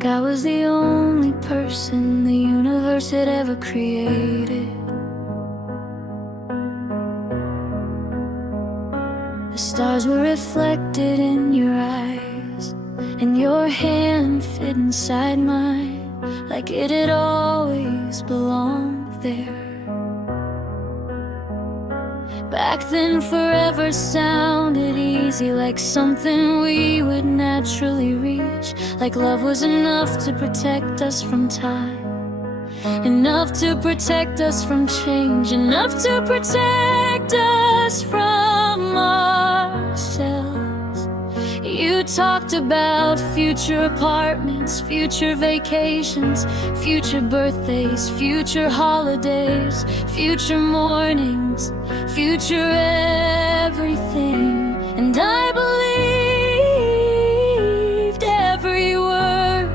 like I was the only person the universe had ever created. The stars were reflected in your eyes, and your hand fit inside mine, like it had always belonged there. Back then forever sounded easy, like something we would naturally reach, like love was enough to protect us from time, enough to protect us from change, enough to protect us from ourselves. You talked about future apartments, future vacations, future birthdays, future holidays, future mornings, future everything. And I believed every word,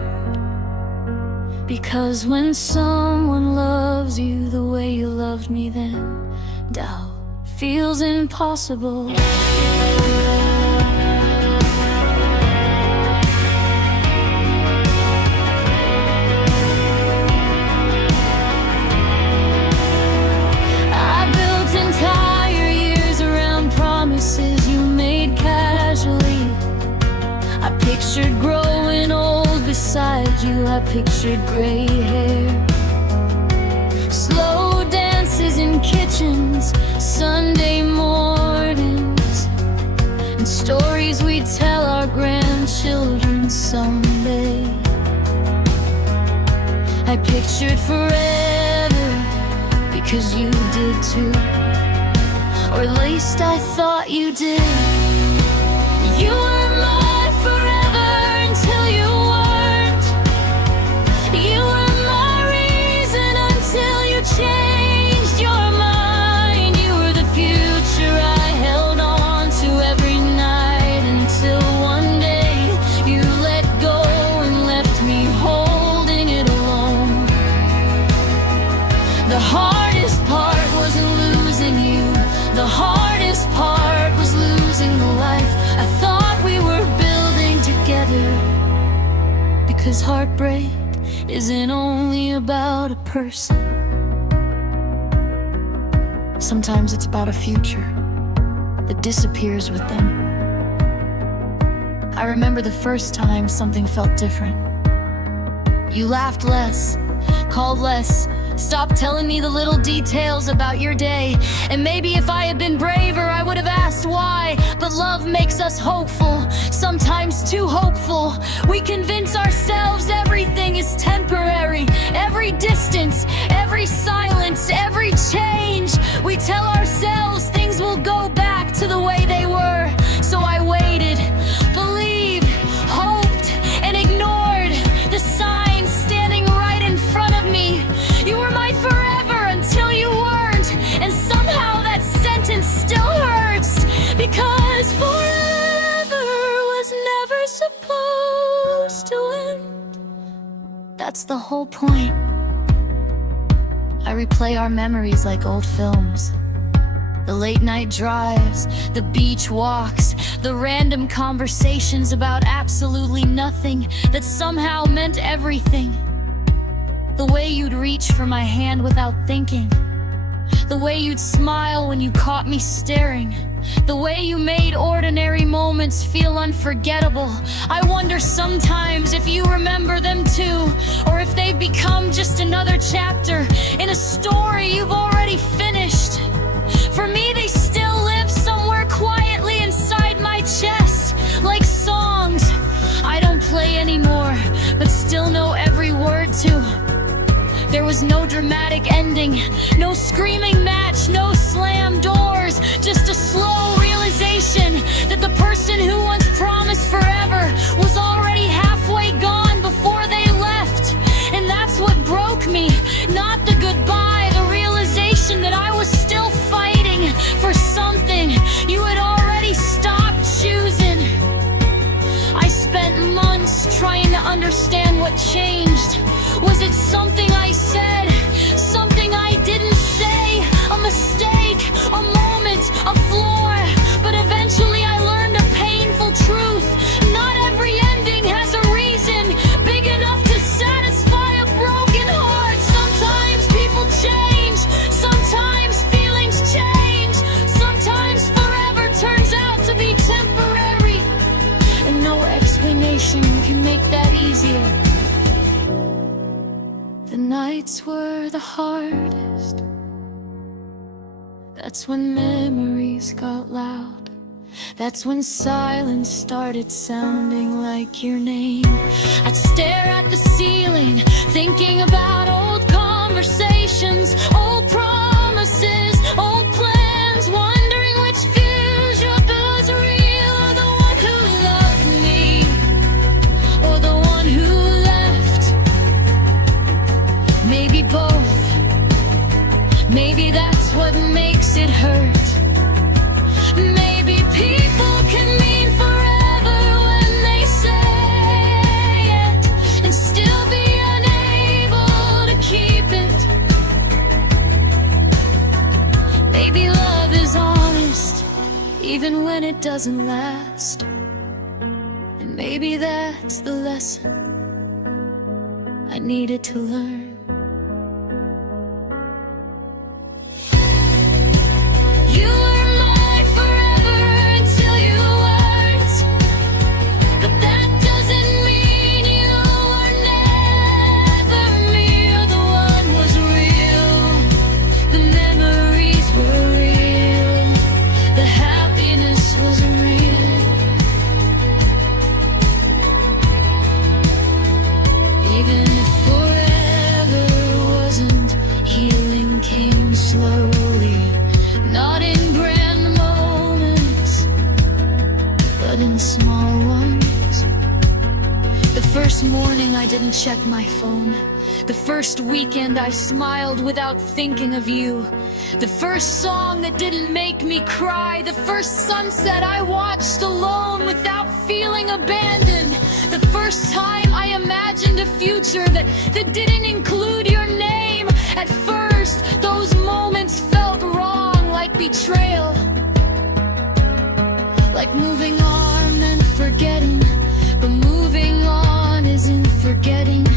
because when someone loves you the way you loved me then, doubt feels impossible. You made casually. I pictured growing old beside you. I pictured gray hair, slow dances in kitchens, Sunday mornings, and stories we'd tell our grandchildren someday. I pictured forever, because you did too, or at least I thought you did. You were mine forever until you weren't. You were my reason until you changed your mind. You were the future I held on to every night, until one day you let go and left me holding it alone. The hardest part wasn't losing you. The hardest part was losing the life I thought we were building together. Because heartbreak isn't only about a person. Sometimes it's about a future that disappears with them. I remember the first time something felt different. You laughed less, called less, stopped telling me the little details about your day. And maybe if I had been braver, I would have asked why. But love makes us hopeful, sometimes too hopeful. We convince ourselves everything is temporary. Every distance, every silence, every change. We tell ourselves things will go back to the way they were. So I waited, believed, hoped, and ignored the signs standing right in front of me. You were mine forever until you weren't, and somehow that sentence still hurts, because forever was never supposed to end. That's the whole point. I replay our memories like old films. The late night drives, the beach walks, the random conversations about absolutely nothing that somehow meant everything. The way you'd reach for my hand without thinking. The way you'd smile when you caught me staring. The way you made ordinary moments feel unforgettable. I wonder sometimes if you remember them too, or if they've become just another chapter in a story you've already finished. For me, they still live somewhere quietly inside my chest, like songs I don't play anymore, but still know every word to. There was no dramatic ending, no screaming match, no slam doors, just a slow realization that the person who once promised forever was already halfway gone before they left. And that's what broke me, not the goodbye, the realization that I was still fighting for something you had already stopped choosing. I spent months trying to understand what changed. Was it something I said? Something I didn't say? A mistake? A moment? A flaw? But eventually I learned a painful truth. Not every ending has a reason big enough easier. The nights were the hardest. That's when memories got loud. That's when silence started sounding like your name. I'd stare at the ceiling, thinking about old conversations, old promises, old plans, wondering which future was real, or the one who loved me, or the one who left. Maybe both. Maybe that's what makes it hurt. Maybe people can mean forever when they say it, and still be unable to keep it. Maybe love is honest, even when it doesn't last. And maybe that's the lesson I needed to learn. You were mine forever until you weren't, but that doesn't mean you were never me, or the one was real. The memories were real, the happiness was real. Even if forever wasn't, healing came slowly. Not in grand moments, but in small ones. The first morning I didn't check my phone. The first weekend I smiled without thinking of you. The first song that didn't make me cry. The first sunset I watched alone without feeling abandoned. The first time I imagined a future that didn't include your name. At first, those moments felt wrong, like betrayal, like moving on and forgetting. But moving on isn't forgetting.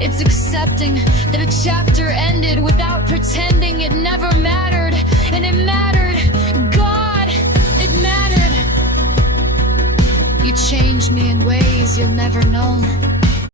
It's accepting that a chapter ended without pretending it never mattered. And it mattered, God, it mattered. You changed me in ways you'll never know.